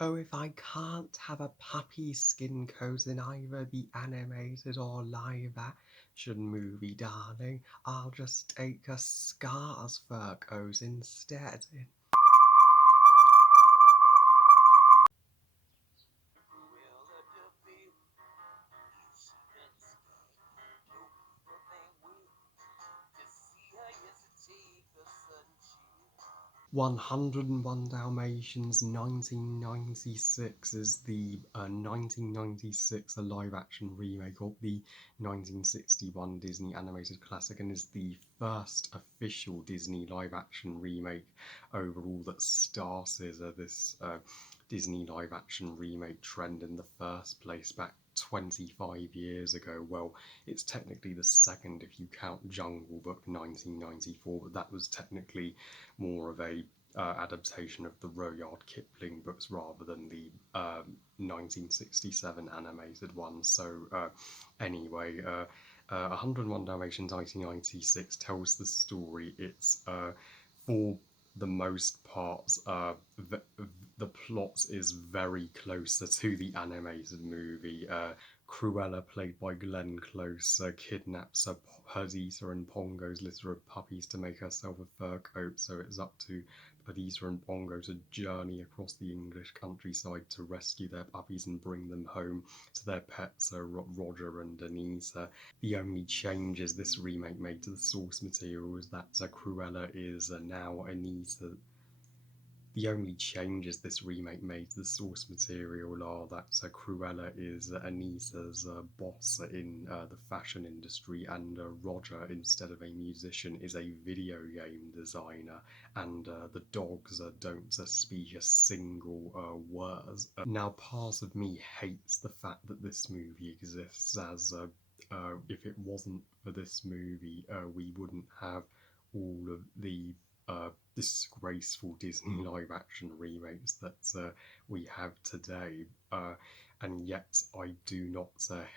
Oh, if I can't have a puppy skin coat in either the animated or live action movie, darling, I'll just take a Scar's fur coat instead. "101 Dalmatians 1996" is the 1996 live-action remake of the 1961 Disney animated classic and is the first official Disney live-action remake overall that started this Disney live-action remake trend in the first place back 25 years ago. Well, it's technically the second if you count Jungle Book 1994, but that was technically more of a adaptation of the Rudyard Kipling books rather than the 1967 animated one. So, anyway, 101 Dalmatians 1996 tells the story. It's for the most part, the plot is very closer to the animated movie. Cruella, played by Glenn Close, kidnaps Perdita and Pongo's litter of puppies to make herself a fur coat, so it's up to Perdita and Pongo to journey across the English countryside to rescue their puppies and bring them home to their pets, Roger and Anita. The only changes this remake made to the source material is that Cruella is now Anita. The only changes this remake made to the source material are that Cruella is Anita's boss in the fashion industry, and Roger, instead of a musician, is a video game designer, and the dogs don't speak a single word. Now, part of me hates the fact that this movie exists, as if it wasn't for this movie, we wouldn't have all of the disgraceful Disney live action remakes that we have today. And yet, I do not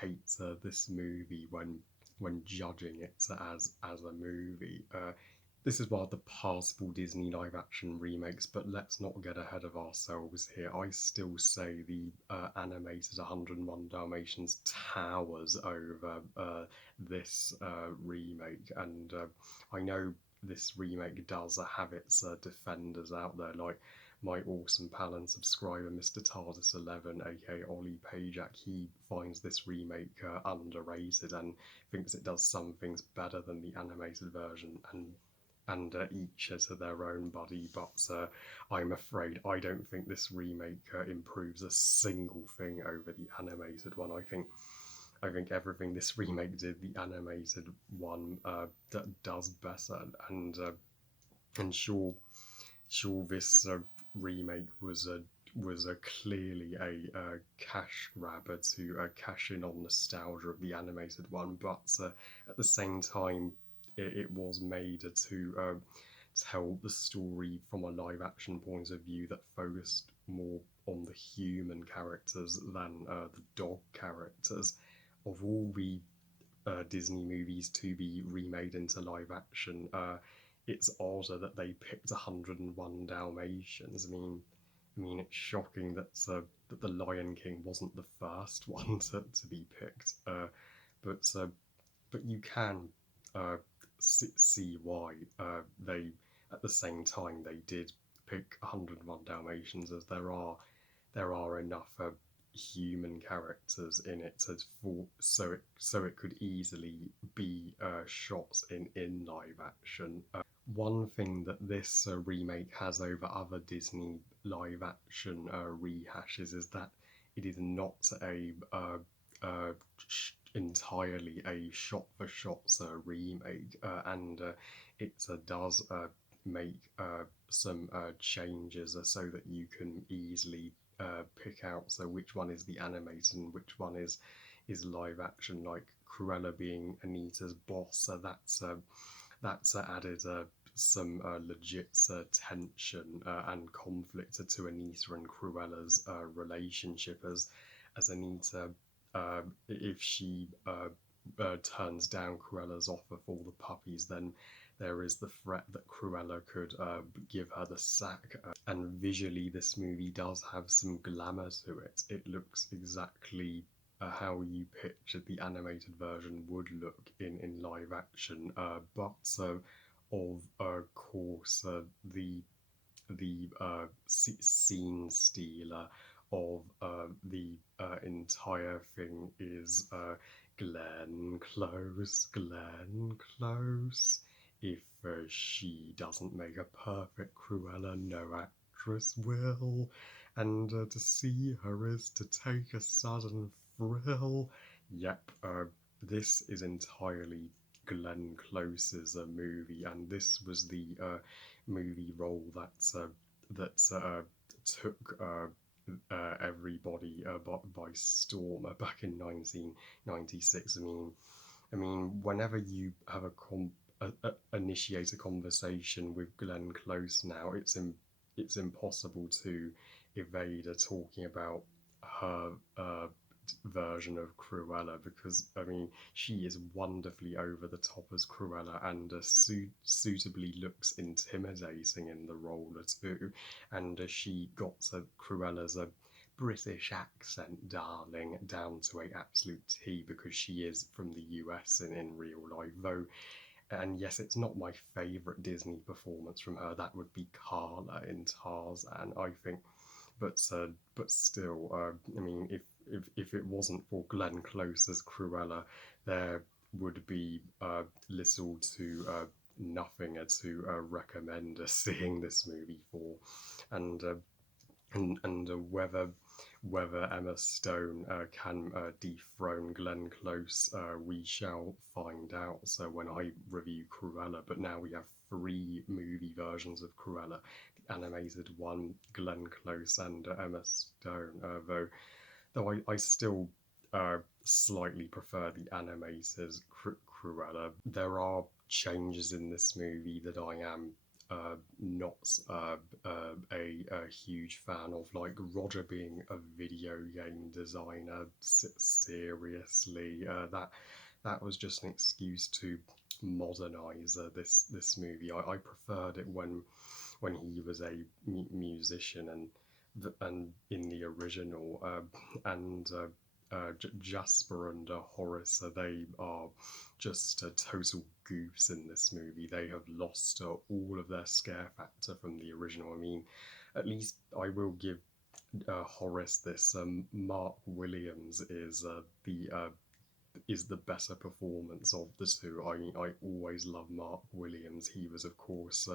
hate this movie when judging it as a movie. This is one of the passable Disney live action remakes, but let's not get ahead of ourselves here. I still say the animated 101 Dalmatians towers over this remake, and I know this remake does have its defenders out there, like my awesome pal and subscriber, Mr. TARDIS11, aka Ollie Pajak. He finds this remake underrated and thinks it does some things better than the animated version, and each to their own buddy, but I'm afraid I don't think this remake improves a single thing over the animated one. I think everything this remake did, the animated one does better, and sure this remake was clearly a cash grabber to cash in on nostalgia of the animated one, but at the same time, it was made to tell the story from a live action point of view that focused more on the human characters than the dog characters. Of all the Disney movies to be remade into live action, it's odder that they picked 101 Dalmatians. I mean, it's shocking that the Lion King wasn't the first one to be picked, but but you can uh, see why they at the same time they did pick 101 Dalmatians, as there are enough human characters in it so it could easily be shot in live action. One thing that this remake has over other Disney live action rehashes is that it is not a uh, entirely a shot for shot remake, and it does make some changes so that you can easily pick out which one is the animated and which one is live action, like Cruella being Anita's boss. So that's added some legit tension and conflict to Anita and Cruella's relationship, as Anita, if she turns down Cruella's offer for the puppies, then there is the threat that Cruella could give her the sack. And visually, this movie does have some glamour to it. It looks exactly how you pictured the animated version would look in live action, but of course the scene stealer of the entire thing is Glenn Close. Glenn Close. If she doesn't make a perfect Cruella, no actress will. And to see her is to take a sudden thrill. Yep, this is entirely Glenn Close's movie, and this was the movie role that took everybody by storm back in 1996. Whenever you have initiate a conversation with Glenn Close now, it's impossible to evade talking about her version of Cruella, because she is wonderfully over the top as Cruella, and suitably looks intimidating in the role too. And she got Cruella's British accent, darling, down to a absolute T, because she is from the US in real life. Though, and yes, it's not my favourite Disney performance from her. That would be Carla in Tarzan, I think. But still, if it wasn't for Glenn Close as Cruella, there would be little to nothing to recommend seeing this movie for. And whether Emma Stone can dethrone Glenn Close, we shall find out. So when I review Cruella, but now we have three movie versions of Cruella: the animated one, Glenn Close, and Emma Stone. Though I still slightly prefer the animated Cruella. There are changes in this movie that I am not a huge fan of, like Roger being a video game designer. Seriously, that was just an excuse to modernize this movie. I preferred it when he was a musician, and in the original, and Jasper and Horace, they are just total goofs in this movie. They have lost all of their scare factor from the original. At least I will give Horace this. Mark Williams is the better performance of the two. I always love Mark Williams. He was, of course,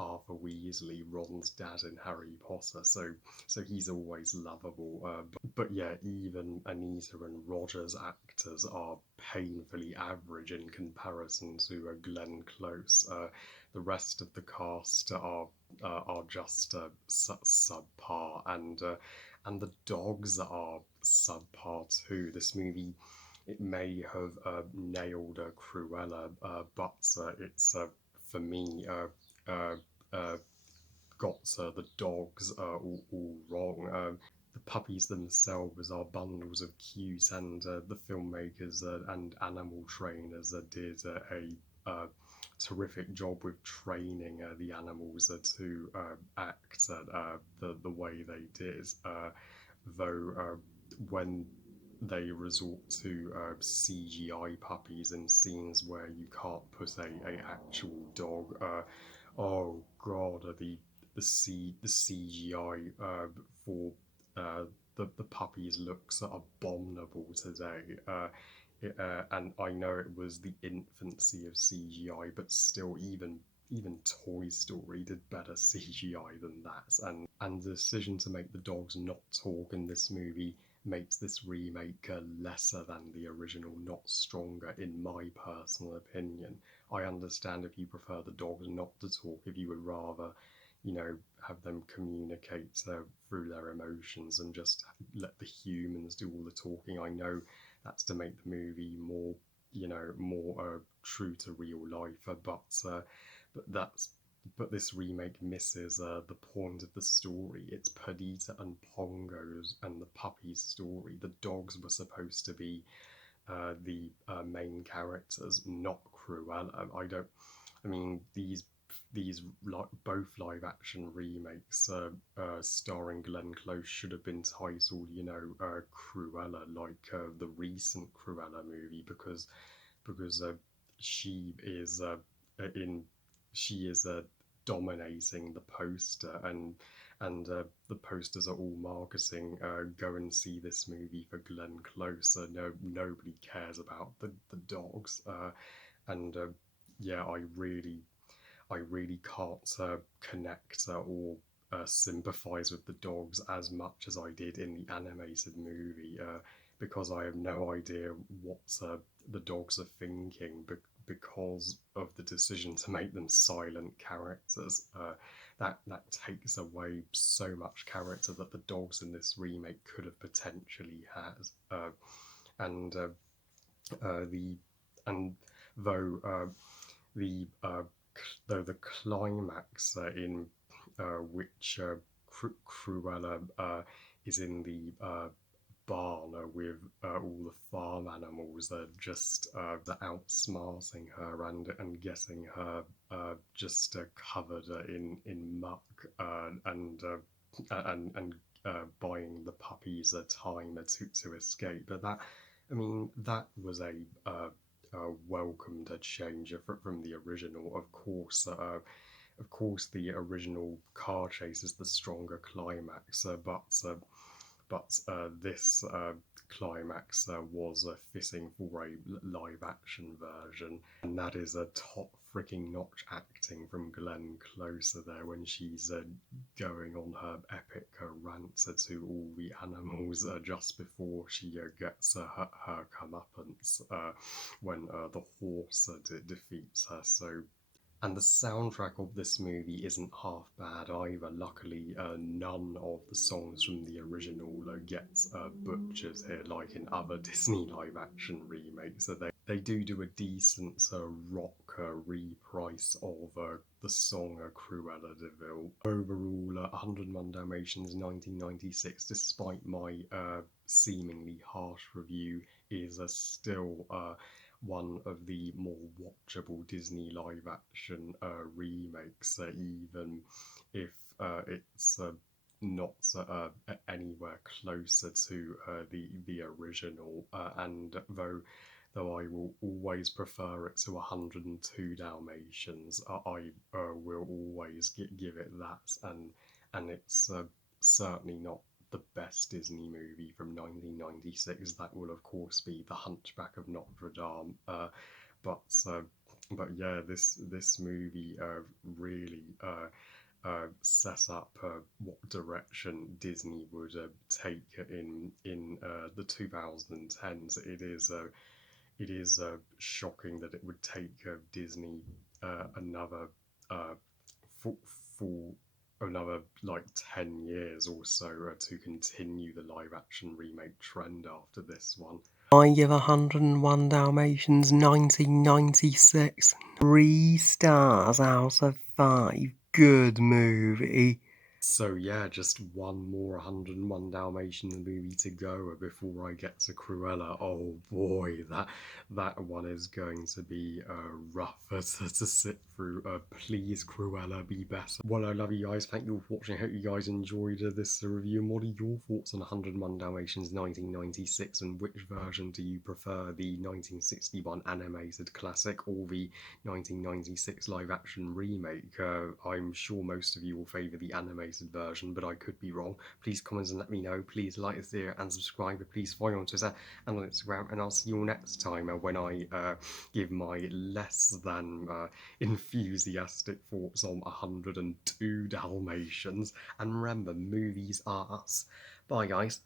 Arthur Weasley, Ron's dad in Harry Potter, so he's always lovable. But yeah, even Anita and Roger's actors are painfully average in comparison to Glenn Close. The rest of the cast are just subpar, and the dogs are subpar too. This movie, it may have nailed Cruella, but it's for me uh, uh, got the dogs all wrong. The puppies themselves are bundles of cute, and the filmmakers and animal trainers did a terrific job with training the animals to act the way they did. Though when they resort to CGI puppies in scenes where you can't put a actual dog. Oh god, the CGI for uh, the puppies looks abominable today. And I know it was the infancy of CGI, but still, even Toy Story did better CGI than that. And the decision to make the dogs not talk in this movie makes this remake lesser than the original, not stronger, in my personal opinion. I understand if you prefer the dogs not to talk, if you would rather, have them communicate through their emotions and just let the humans do all the talking. I know that's to make the movie more, more true to real life, but that's but this remake misses the point of the story. It's Perdita and Pongo's and the puppy's story. The dogs were supposed to be the main characters, not Cruella. I mean, these both live action remakes starring Glenn Close should have been titled, Cruella, like the recent Cruella movie, because she is in she is dominating the poster, and the posters are all marketing. Go and see this movie for Glenn Close. Nobody cares about the dogs, and yeah, I really can't connect or sympathize with the dogs as much as I did in the animated movie, because I have no idea what the dogs are thinking because of the decision to make them silent characters. That takes away so much character that the dogs in this remake could have potentially had, and the and though the though the climax in which Cruella is in the barn with all the farm animals, just outsmarting her and getting her just covered in muck, buying the puppies a time to escape. But I mean, that was a welcomed change from the original. Of course, the original car chase is the stronger climax, but this climax was fitting for a live action version, and that is a top freaking notch acting from Glenn Closer there when she's going on her epic rant to all the animals just before she gets her comeuppance when the horse defeats her. So, and the soundtrack of this movie isn't half bad either. Luckily, none of the songs from the original gets butchered here, like in other Disney live-action remakes. So they do a decent rock reprise of the song Cruella de Vil. Overall, 101 Dalmatians 1996, despite my seemingly harsh review, is still one of the more watchable Disney live action remakes, even if it's not anywhere closer to the original. And though I will always prefer it to 102 Dalmatians, I will always give it that, and it's certainly not the best Disney movie from 1996. That will, of course, be The Hunchback of Notre Dame. But uh, but yeah, this movie really set up what direction Disney would take in the 2010s. It is shocking that it would take Disney another uh, full, full another like 10 years or so to continue the live action remake trend after this one. I give 101 Dalmatians 1996 3 stars out of 5. Good movie. So yeah, just one more 101 Dalmatians movie to go before I get to Cruella. Oh boy, that one is going to be rougher to sit through. Please, Cruella, be better. Well, I love you guys. Thank you for watching. I hope you guys enjoyed this review. And what are your thoughts on 101 Dalmatians 1996, and which version do you prefer, the 1961 animated classic or the 1996 live action remake? I'm sure most of you will favour the animated version, but I could be wrong. Please comment and let me know. Please like this video and subscribe. Please follow me on Twitter and on Instagram, and I'll see you all next time when I give my less than enthusiastic thoughts on 102 Dalmatians. And remember, movies are us. Bye, guys.